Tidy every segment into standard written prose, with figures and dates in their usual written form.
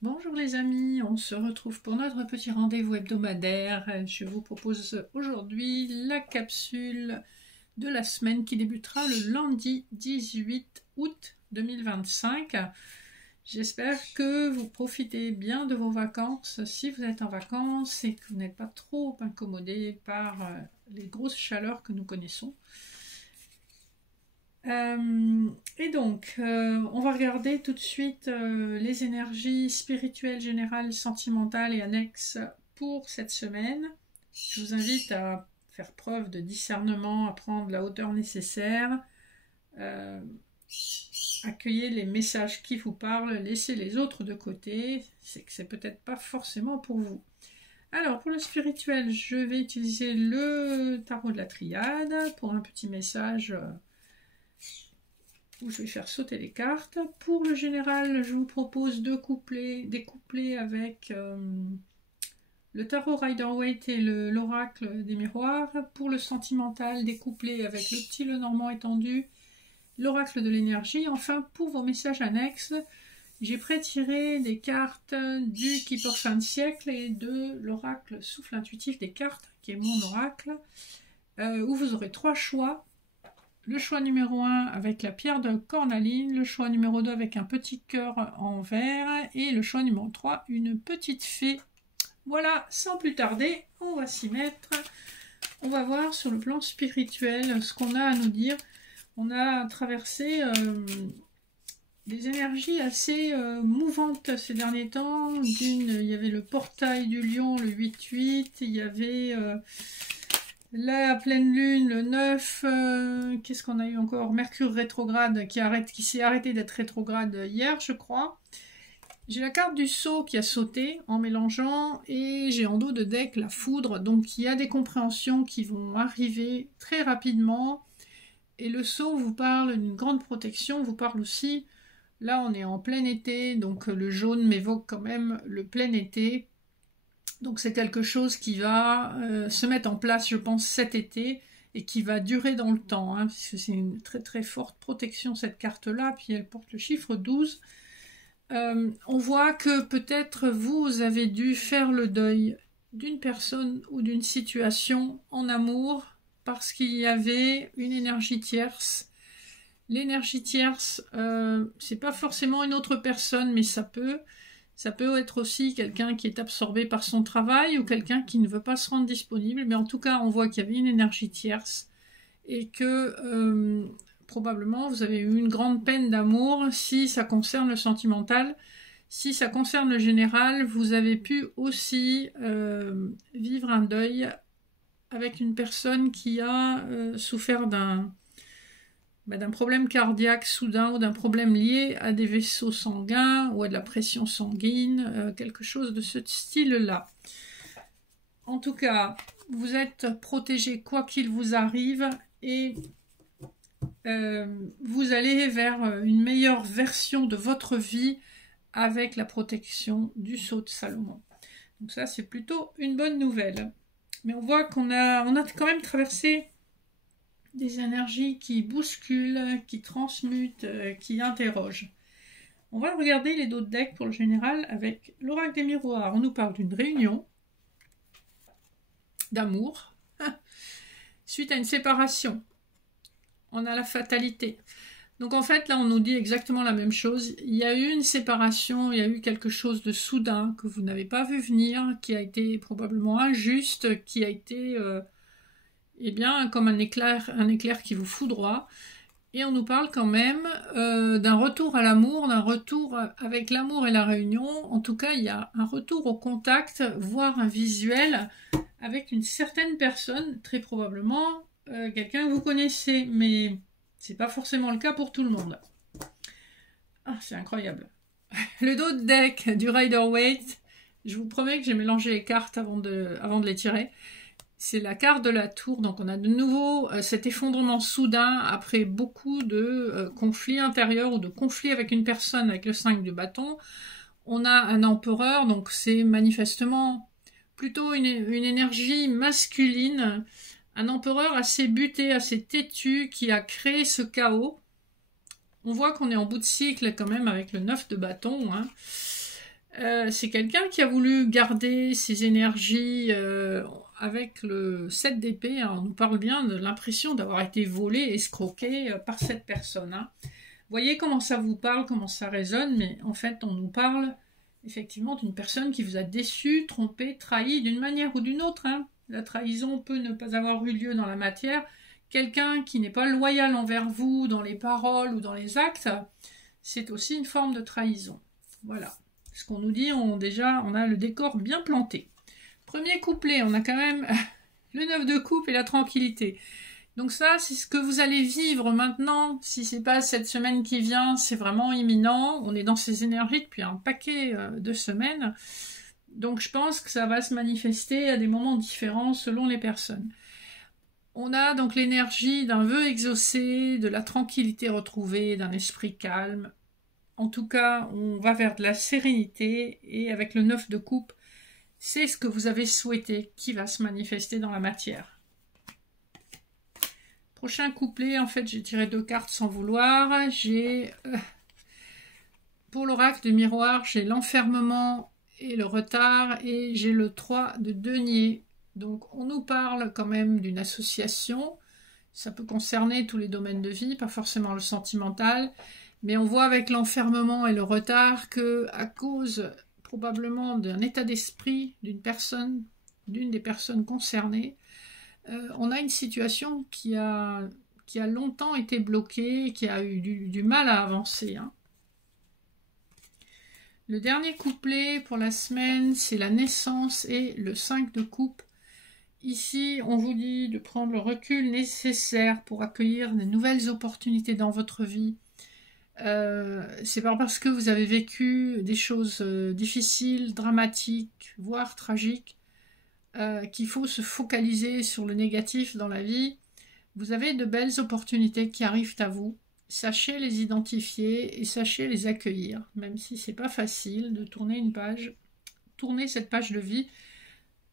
Bonjour les amis, on se retrouve pour notre petit rendez-vous hebdomadaire. Je vous propose aujourd'hui la capsule de la semaine qui débutera le lundi 18 août 2025. J'espère que vous profitez bien de vos vacances si vous êtes en vacances et que vous n'êtes pas trop incommodé par les grosses chaleurs que nous connaissons. Et donc, on va regarder tout de suite les énergies spirituelles, générales, sentimentales et annexes pour cette semaine. Je vous invite à faire preuve de discernement, à prendre la hauteur nécessaire, accueillez les messages qui vous parlent, laissez les autres de côté, c'est que c'est peut-être pas forcément pour vous. Alors, pour le spirituel, je vais utiliser le tarot de la triade pour un petit message où je vais faire sauter les cartes. Pour le général, je vous propose des couplets avec le tarot Rider-Waite et l'oracle des miroirs. Pour le sentimental, des couplets avec le petit Lenormand étendu, l'oracle de l'énergie. Enfin, pour vos messages annexes, j'ai pré-tiré des cartes du Keeper fin de siècle et de l'oracle souffle intuitif des cartes, qui est mon oracle, où vous aurez 3 choix. Le choix numéro 1 avec la pierre de cornaline, le choix numéro 2 avec un petit cœur en verre et le choix numéro 3, une petite fée. Voilà, sans plus tarder, on va s'y mettre. On va voir sur le plan spirituel ce qu'on a à nous dire. On a traversé des énergies assez mouvantes ces derniers temps. Il y avait le portail du lion, le 8-8, il y avait la pleine lune, le 9, qu'est-ce qu'on a eu encore? Mercure rétrograde qui s'est arrêté d'être rétrograde hier, je crois. J'ai la carte du sceau qui a sauté en mélangeant et j'ai en dos de deck la foudre. Donc il y a des compréhensions qui vont arriver très rapidement. Et le sceau vous parle d'une grande protection, vous parle aussi, là on est en plein été, donc le jaune m'évoque quand même le plein été. Donc c'est quelque chose qui va se mettre en place, je pense, cet été et qui va durer dans le temps, hein, puisque c'est une très très forte protection cette carte-là, puis elle porte le chiffre 12. On voit que peut-être vous avez dû faire le deuil d'une personne ou d'une situation en amour parce qu'il y avait une énergie tierce. L'énergie tierce, c'est pas forcément une autre personne, mais ça peut être aussi quelqu'un qui est absorbé par son travail ou quelqu'un qui ne veut pas se rendre disponible. Mais en tout cas, on voit qu'il y avait une énergie tierce et que probablement vous avez eu une grande peine d'amour si ça concerne le sentimental. Si ça concerne le général, vous avez pu aussi vivre un deuil avec une personne qui a souffert d'un problème cardiaque soudain ou d'un problème lié à des vaisseaux sanguins ou à de la pression sanguine, quelque chose de ce style-là. En tout cas, vous êtes protégé quoi qu'il vous arrive et vous allez vers une meilleure version de votre vie avec la protection du sceau de Salomon. Donc ça, c'est plutôt une bonne nouvelle. Mais on voit qu'on a quand même traversé des énergies qui bousculent, qui transmutent, qui interrogent. On va regarder les dos de deck pour le général avec l'oracle des miroirs. On nous parle d'une réunion, d'amour, suite à une séparation. On a la fatalité. Donc en fait, là, on nous dit exactement la même chose. Il y a eu une séparation, il y a eu quelque chose de soudain que vous n'avez pas vu venir, qui a été probablement injuste, qui a été eh bien, comme un éclair qui vous foudroie. Et on nous parle quand même d'un retour à l'amour, d'un retour avec l'amour et la réunion. En tout cas, il y a un retour au contact, voire un visuel avec une certaine personne, très probablement quelqu'un que vous connaissez, mais c'est pas forcément le cas pour tout le monde. Ah, c'est incroyable. Le dos de deck du Rider-Waite, je vous promets que j'ai mélangé les cartes avant de les tirer. C'est la carte de la tour, donc on a de nouveau cet effondrement soudain après beaucoup de conflits intérieurs ou de conflits avec une personne avec le 5 de bâton. On a un empereur, donc c'est manifestement plutôt une énergie masculine, un empereur assez buté, assez têtu qui a créé ce chaos. On voit qu'on est en bout de cycle quand même avec le 9 de bâton, hein. C'est quelqu'un qui a voulu garder ses énergies avec le 7 d'épée. On nous parle bien de l'impression d'avoir été volé, escroqué par cette personne. Hein. Voyez comment ça vous parle, comment ça résonne, mais en fait, on nous parle effectivement d'une personne qui vous a déçu, trompé, trahi d'une manière ou d'une autre. Hein. La trahison peut ne pas avoir eu lieu dans la matière. Quelqu'un qui n'est pas loyal envers vous dans les paroles ou dans les actes, c'est aussi une forme de trahison. Voilà. Ce qu'on nous dit, on a le décor bien planté. Premier couplet, on a quand même le 9 de coupe et la tranquillité. Donc ça, c'est ce que vous allez vivre maintenant. Si c'est pas cette semaine qui vient, c'est vraiment imminent. On est dans ces énergies depuis un paquet de semaines. Donc je pense que ça va se manifester à des moments différents selon les personnes. On a donc l'énergie d'un vœu exaucé, de la tranquillité retrouvée, d'un esprit calme. En tout cas, on va vers de la sérénité et avec le 9 de coupe, c'est ce que vous avez souhaité qui va se manifester dans la matière. Prochain couplet, en fait, j'ai tiré 2 cartes sans vouloir. J'ai, pour l'oracle de miroir, j'ai l'enfermement et le retard et j'ai le 3 de denier. Donc, on nous parle quand même d'une association. Ça peut concerner tous les domaines de vie, pas forcément le sentimental. Mais on voit avec l'enfermement et le retard que, à cause probablement d'un état d'esprit d'une des personnes concernées, on a une situation qui a longtemps été bloquée, qui a eu du mal à avancer. Hein. Le dernier couplet pour la semaine, c'est la naissance et le 5 de coupe. Ici, on vous dit de prendre le recul nécessaire pour accueillir de nouvelles opportunités dans votre vie. C'est pas parce que vous avez vécu des choses difficiles, dramatiques, voire tragiques, qu'il faut se focaliser sur le négatif dans la vie. Vous avez de belles opportunités qui arrivent à vous. Sachez les identifier et sachez les accueillir, même si c'est pas facile de tourner une page, tourner cette page de vie.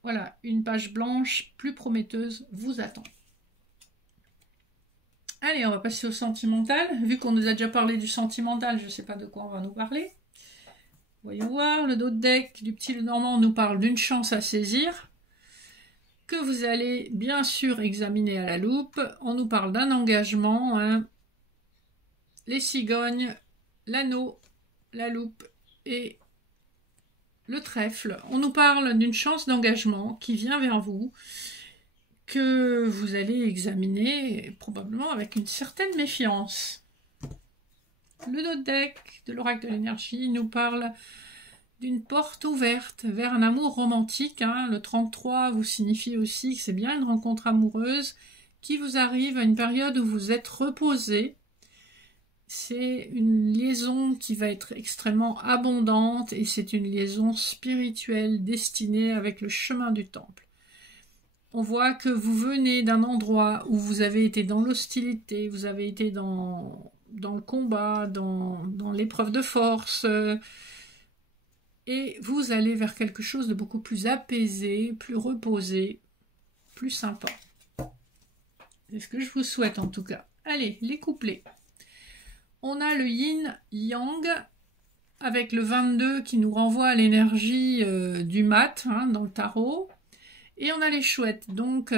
Voilà, une page blanche plus prometteuse vous attend. Allez, on va passer au sentimental. Vu qu'on nous a déjà parlé du sentimental, je ne sais pas de quoi on va nous parler. Voyons voir, le dos de deck du petit Lenormand nous parle d'une chance à saisir, que vous allez bien sûr examiner à la loupe. On nous parle d'un engagement, hein. Les cigognes, l'anneau, la loupe et le trèfle. On nous parle d'une chance d'engagement qui vient vers vous, que vous allez examiner probablement avec une certaine méfiance. Le dos de deck de l'oracle de l'énergie nous parle d'une porte ouverte vers un amour romantique. Hein. Le 33 vous signifie aussi que c'est bien une rencontre amoureuse qui vous arrive à une période où vous êtes reposé. C'est une liaison qui va être extrêmement abondante et c'est une liaison spirituelle destinée avec le chemin du temple. On voit que vous venez d'un endroit où vous avez été dans l'hostilité, vous avez été dans le combat, dans l'épreuve de force, et vous allez vers quelque chose de beaucoup plus apaisé, plus reposé, plus sympa. C'est ce que je vous souhaite en tout cas. Allez, les couplets. On a le yin-yang avec le 22 qui nous renvoie à l'énergie du mat hein, dans le tarot. Et on a les chouettes. Donc,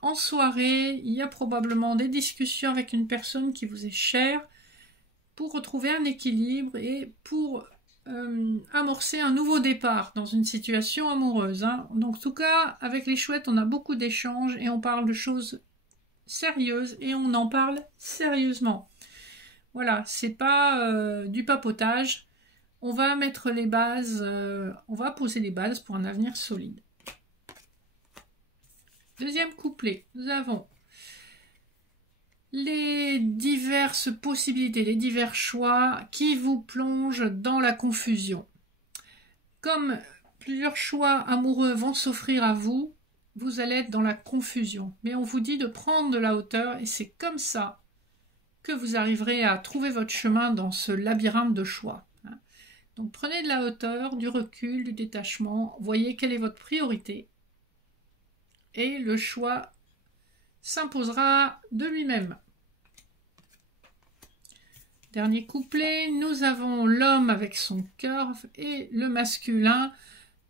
en soirée, il y a probablement des discussions avec une personne qui vous est chère pour retrouver un équilibre et pour amorcer un nouveau départ dans une situation amoureuse. Hein. Donc, en tout cas, avec les chouettes, on a beaucoup d'échanges et on parle de choses sérieuses et on en parle sérieusement. Voilà, c'est pas du papotage. On va mettre les bases, on va poser les bases pour un avenir solide. Deuxième couplet, nous avons les diverses possibilités, les divers choix qui vous plongent dans la confusion. Comme plusieurs choix amoureux vont s'offrir à vous, vous allez être dans la confusion. Mais on vous dit de prendre de la hauteur et c'est comme ça que vous arriverez à trouver votre chemin dans ce labyrinthe de choix. Donc prenez de la hauteur, du recul, du détachement, voyez quelle est votre priorité. Et le choix s'imposera de lui-même. Dernier couplet, nous avons l'homme avec son cœur et le masculin.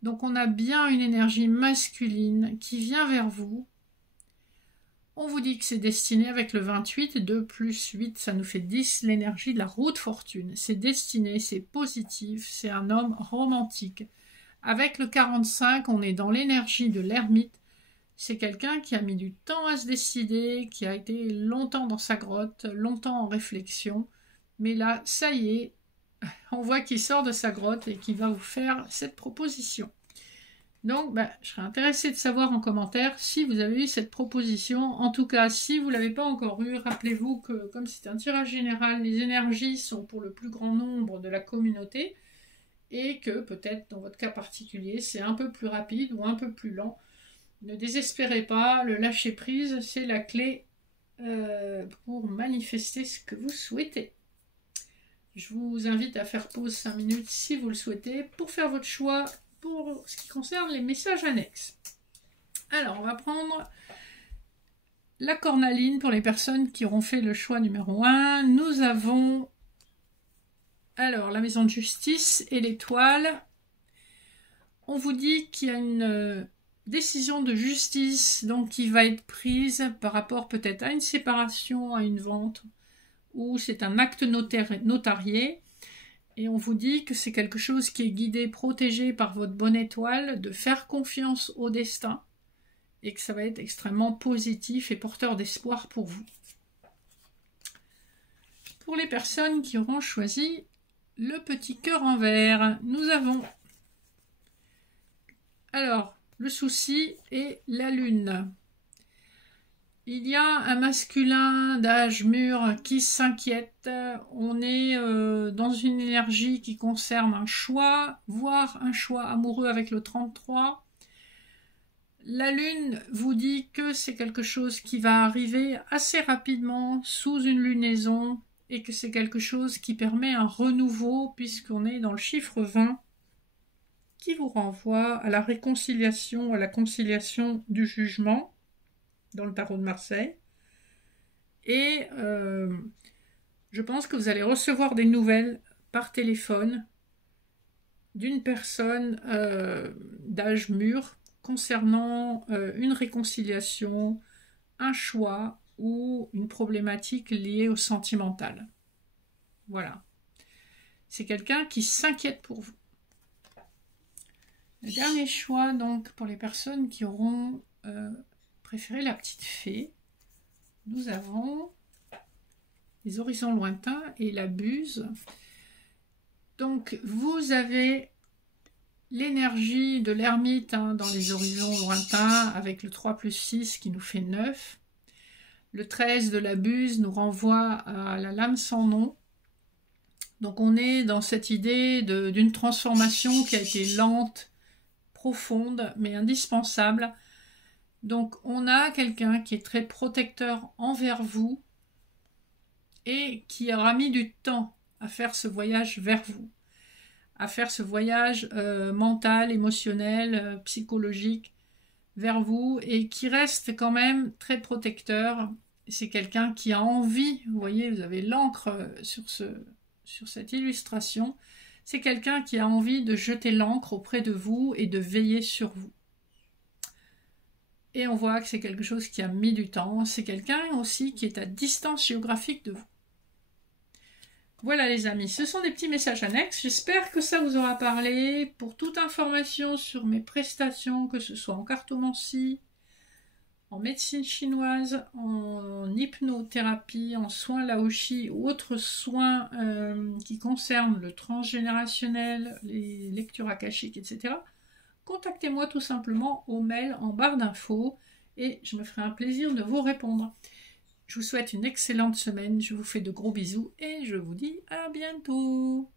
Donc on a bien une énergie masculine qui vient vers vous. On vous dit que c'est destiné avec le 28, 2 plus 8, ça nous fait 10, l'énergie de la roue de fortune. C'est destiné, c'est positif, c'est un homme romantique. Avec le 45, on est dans l'énergie de l'ermite. C'est quelqu'un qui a mis du temps à se décider, qui a été longtemps dans sa grotte, longtemps en réflexion. Mais là, ça y est, on voit qu'il sort de sa grotte et qu'il va vous faire cette proposition. Donc, je serais intéressée de savoir en commentaire si vous avez eu cette proposition. En tout cas, si vous ne l'avez pas encore eu, rappelez-vous que comme c'est un tirage général, les énergies sont pour le plus grand nombre de la communauté et que peut-être dans votre cas particulier, c'est un peu plus rapide ou un peu plus lent. Ne désespérez pas, le lâcher-prise, c'est la clé pour manifester ce que vous souhaitez. Je vous invite à faire pause 5 minutes si vous le souhaitez pour faire votre choix pour ce qui concerne les messages annexes. Alors, on va prendre la cornaline pour les personnes qui auront fait le choix numéro 1. Nous avons alors la maison de justice et l'étoile. On vous dit qu'il y a une décision de justice donc qui va être prise par rapport peut-être à une séparation, à une vente, ou c'est un acte notarié. Et on vous dit que c'est quelque chose qui est guidé, protégé par votre bonne étoile, de faire confiance au destin et que ça va être extrêmement positif et porteur d'espoir pour vous. Pour les personnes qui auront choisi le petit cœur en vert, nous avons alors le souci et la lune. Il y a un masculin d'âge mûr qui s'inquiète. On est dans une énergie qui concerne un choix, voire un choix amoureux avec le 33. La lune vous dit que c'est quelque chose qui va arriver assez rapidement sous une lunaison et que c'est quelque chose qui permet un renouveau puisqu'on est dans le chiffre 20 qui vous renvoie à la réconciliation, à la conciliation du jugement dans le tarot de Marseille. Et je pense que vous allez recevoir des nouvelles par téléphone d'une personne d'âge mûr concernant une réconciliation, un choix ou une problématique liée au sentimental. Voilà. C'est quelqu'un qui s'inquiète pour vous. Le dernier choix, donc, pour les personnes qui auront préféré la petite fée, nous avons les horizons lointains et la buse. Donc, vous avez l'énergie de l'ermite dans les horizons lointains avec le 3 plus 6 qui nous fait 9. Le 13 de la buse nous renvoie à la lame sans nom. Donc, on est dans cette idée d'une transformation qui a été lente, profonde, mais indispensable. Donc, on a quelqu'un qui est très protecteur envers vous et qui aura mis du temps à faire ce voyage vers vous, à faire ce voyage mental, émotionnel, psychologique vers vous et qui reste quand même très protecteur. C'est quelqu'un qui a envie, vous voyez, vous avez l'encre sur cette illustration, c'est quelqu'un qui a envie de jeter l'encre auprès de vous et de veiller sur vous. Et on voit que c'est quelque chose qui a mis du temps. C'est quelqu'un aussi qui est à distance géographique de vous. Voilà les amis, ce sont des petits messages annexes. J'espère que ça vous aura parlé. Pour toute information sur mes prestations, que ce soit en cartomancie, en médecine chinoise, en hypnothérapie, en soins laoshi ou autres soins qui concernent le transgénérationnel, les lectures akashiques, etc., contactez-moi tout simplement au mail en barre d'infos et je me ferai un plaisir de vous répondre. Je vous souhaite une excellente semaine, je vous fais de gros bisous et je vous dis à bientôt.